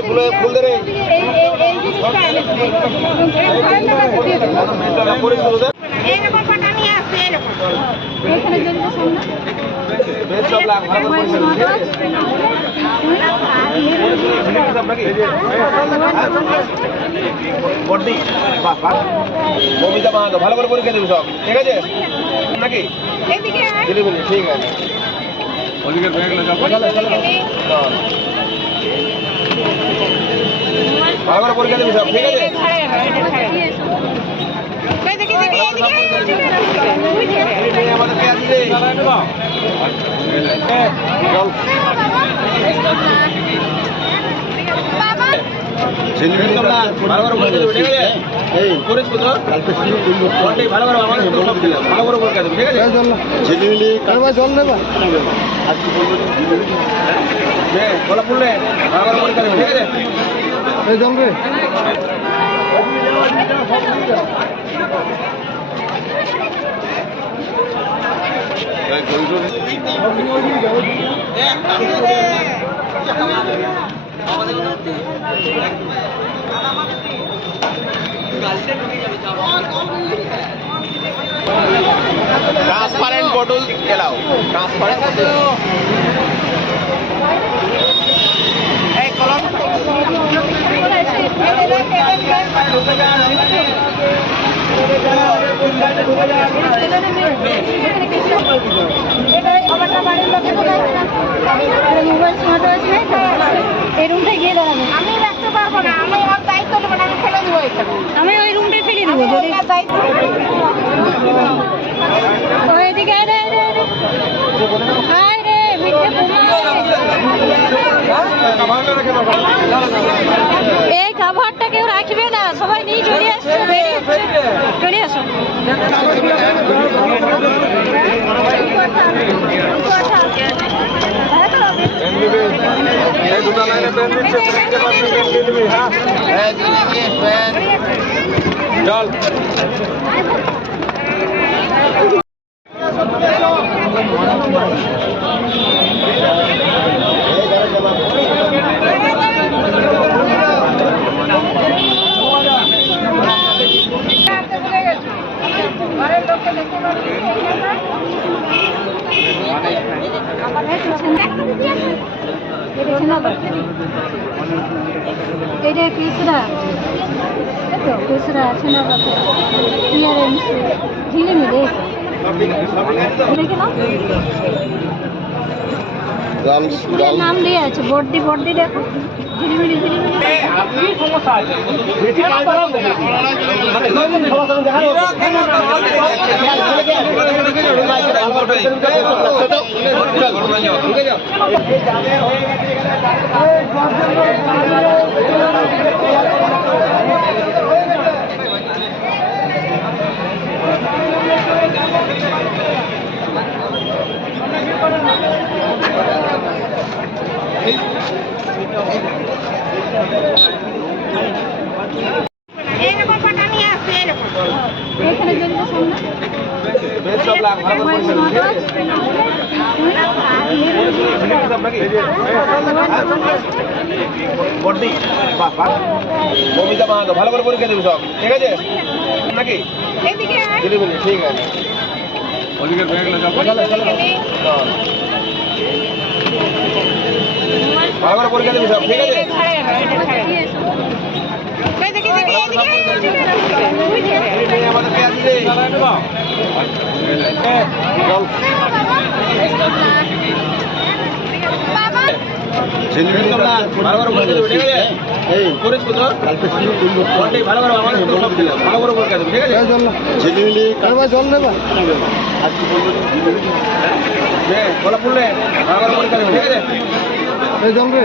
ফুল দে রে এইরকম পাটা নিয়ে আসছে এরকম এখানে জলটা সামনে বেশ সব লাগ ভালো করে বডি বাহ বমিতা মা ভালো করে পরীক্ষা দিবি সব ঠিক আছে নাকি এদিকে দিলি ঠিক আছে ওদিকে ব্যাগ লাগা ভালো করে পরীক্ষা দিবি সব ঠিক আছে আমাদের কে আছে ভালো করে পরীক্ষা দিবি ঠিক আছে করিস তো ভালো করে আমার সব দিলাম ভালো করে পরীক্ষা দিবি ঠিক আছে ঝিলিমিলি জল নেবা বলা পড়লে ভালো করে পরীক্ষা দিবি ঠিক আছে জল রে ट्रांसपेरेंट बॉटल एलाओ ट्रांसपेरेंट एक कलम মোবাইল স্মার্ট ওয়াচ নেই এই রুমটা গিয়ে দাঁড়াবে আমি রাখতে পারবো না আমি ওর দায়িত্ব নেবো না আমি ফেলে দেবো এখানে আমি ওই রুমটাই ফেলে দেবো যদি ওইদিকে আয় রে আয় রে ভিড়ে এই কাভারটা কেউ রাখবে না সবাই নিয়ে চলে আসছে চলে আসো चल এটা পিসরা তো পিসরা ছেনা বাতা ইয়ারেন্স ঝিলিমিলি দেখে নাও নাম দিয়ে আছে বড্ডি বড্ডি দেখো ঝিলিমিলি ঝিলিমিলি আপনি সমস্যা আছে বেশি কাজ করাও না এইরকম পাটা নিয়ে আসছে এরকম এখানে জলটা সামনে বেশ সব লাগ ভালো করে বডি বাহ বমিতা মা ভালো করে পরীক্ষা দিবি সব ঠিক আছে নাকি এদিকে দিলি ঠিক আছে ওদিকে ব্যাগ লাগা ভালো করে পরীক্ষা দিবি সব ঠিক আছে আমাদের কে আছে ভালো করে পরীক্ষা দিবি ঠিক আছে করিস তো ভালো করে আমার সব দিলাম ভালো করে পরীক্ষা দিবি ঠিক আছে ঝিলিমিলি জল নেবা বলা পড়লে ভালো করে পরীক্ষা দিবি ঠিক আছে জল রে